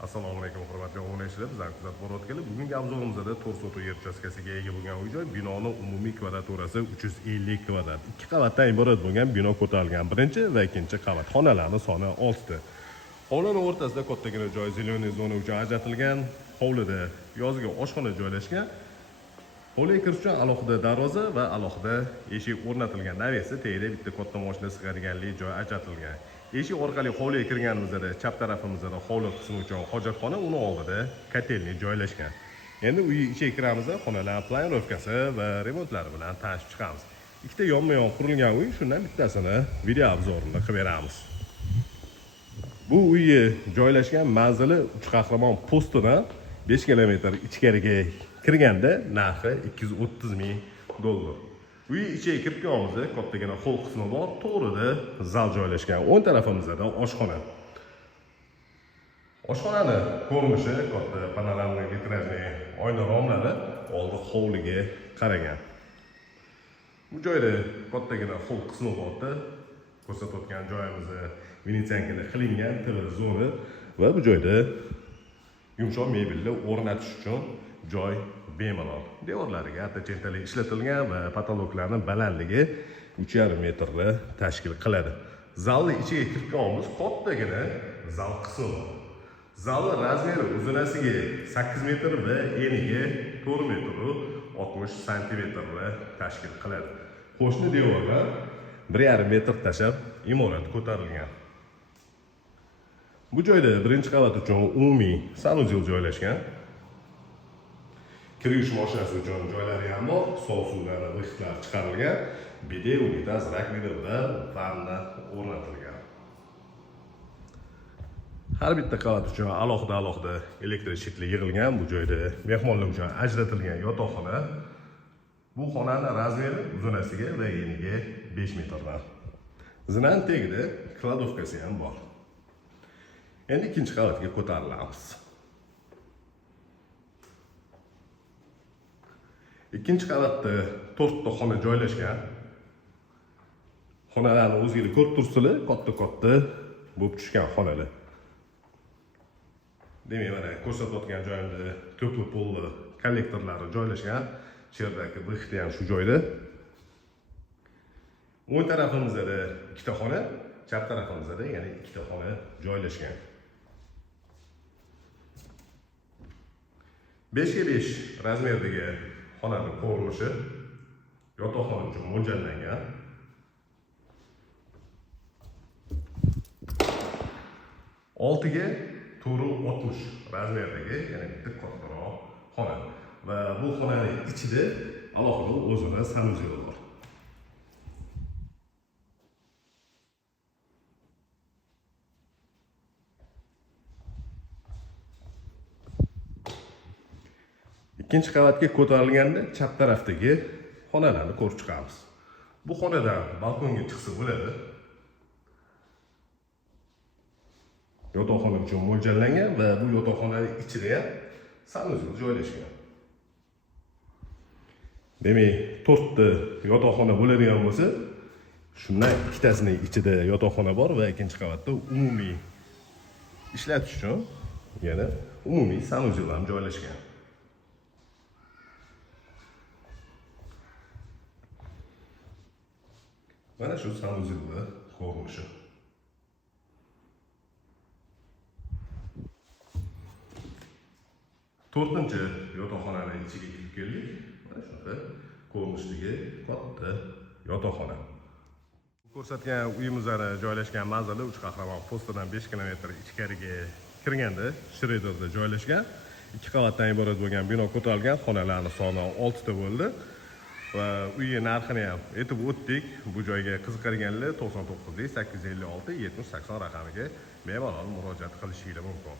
Assalomu alaykum hurmatli obunachilar, bizlarni kuzatib borayotganlar. Bugungi obzorimizda 4 sotix yer uchastkasiga ega bo'lgan uy-joy, binoning umumiy kvadraturasi 350 kvadrat. 2 qavatdan iborat bo'lgan bino ko'tarilgan. Birinchi va ikkinchi qavat. Xonalarning soni 6 ta. Hovlining o'rtasida kattagina joy zeleniy zona uchun ajratilgan. Hovlida yozgi oshxona joylashgan. Hovliga kirish uchun alohida darvoza va alohida eshik o'rnatilgan. Navesi tagida bitta katta mashina sig'adiganlik joy ajratilgan. Eshik orqali hovliga kirganimizda chap tarafimizda hovli qismi uchun hojatxona, uni oldida kotelni joylashgan. Endi uy ichiga kiramiz, xonalar planirovkasi va remontlari bilan tanishib chiqamiz. Ikkita yonma-yon qurilgan uy, shundan bittasini video obzorini qilib beramiz. Bu uyga joylashgan manzili 3 qahramon postidan 5 kilometr ichkariga kirganda narxi 230 ming dollar. Uy ichiga kirganimizda kattagina hol qismi bor, to'g'rida zal joylashgan. O'ng tarafimizda oshxona. Oshxonani ko'rinishi katta panoramli vitrajli oyna romlari oldi hovliga qaragan. Bu joyda kattagina hol qismi borda ko'rsatayotgan joyimizda venetsiyankada qilingan tig'i zona va bu joyda yumshoq mebelni o'rnatish uchun joy bemalol. Devorlariga attachentali ishlatilgan va patologlarning balandligi 3,5 metrni tashkil qiladi. Zalning ichiga kirganmiz, kattagina zal qismi bor. Zalning razmeri uzunasiga 8 metr va eniga 4 metr 60 santimetrni tashkil qiladi. Qo'shni devorlar 1,5 metr tashlab imorat ko'tarilgan. Bu joyda birinchi qavat uchun umumiy sanuzel joylashgan. Kir yuvish mashinasi uchun joylari ham bor, sovuq suvlarni vixtlar chiqarilgan, bide, unitaz, rakvina va vanna o'rnatilgan. Har bitta qavat uchun alohida elektr shitli yig'ilgan. Bu joyda mehmonlar uchun ajratilgan yotoqxona. Bu xonaning razmeri uzunasiga va eniga 5 metrdan. Zinan tagida kladovkasi ham bor. Endi ikkinchi qavatga ko'tarilamiz. Ikkinchi qavatda 4 ta xona joylashgan. Xonalarni o'zingizlar ko'rib turibsizlar, katta bo'lib tushgan xonalar. Demak, mana ko'rsatayotgan joyimda to'pli polli kollektorlari joylashgan. Cherdagi vixti ham shu joyda. O'ng tarafimizda ikkita xona, chap tarafimizda yana ikkita xona joylashgan. 5 ga 5 razmerdagi xonaning ko'rinishi yotoqxona uchun mo'ljallangan. 6 ga 4,60 razmerdagi yana bitta kattaroq xona va bu xonaning ichida alohida o'zini sanuzeli bor. Ikkinchi qavatga ko'tarilganda chap tarafdagi xonalarni ko'rib chiqamiz. Bu xonadan balkonga chiqsa bo'ladi. Yotoqxona uchun mo'ljallangan va bu yotoqxonaning ichida ham sanuzel joylashgan. Demak, 4 ta yotoqxona bo'ladigan bo'lsa, shundan ikkitasining ichida yotoqxona bor va ikkinchi qavatda umumiy ishlatish uchun yana umumiy sanuzel ham joylashgan. Mana shu sanuzelni ko'rinishi. To'rtinchi yotoqxonaning ichiga kirib keldik. Mana shunaqa ko'rinishdagi katta yotoqxona. Ko'rsatgan uyimizda joylashgan manzili 3 qahramon postidan 5 kilometr ichkariga kirganda Shredderda joylashgan. 2 qavatdan iborat bo'lgan bino ko'tarilgan, xonalarning soni 6 ta bo'ldi. Va uyga narxini ham aytib o'tdik. Bu joyga qiziqarganlar 99 856 70 80 raqamiga bemalol murojaat qilishingiz mumkin.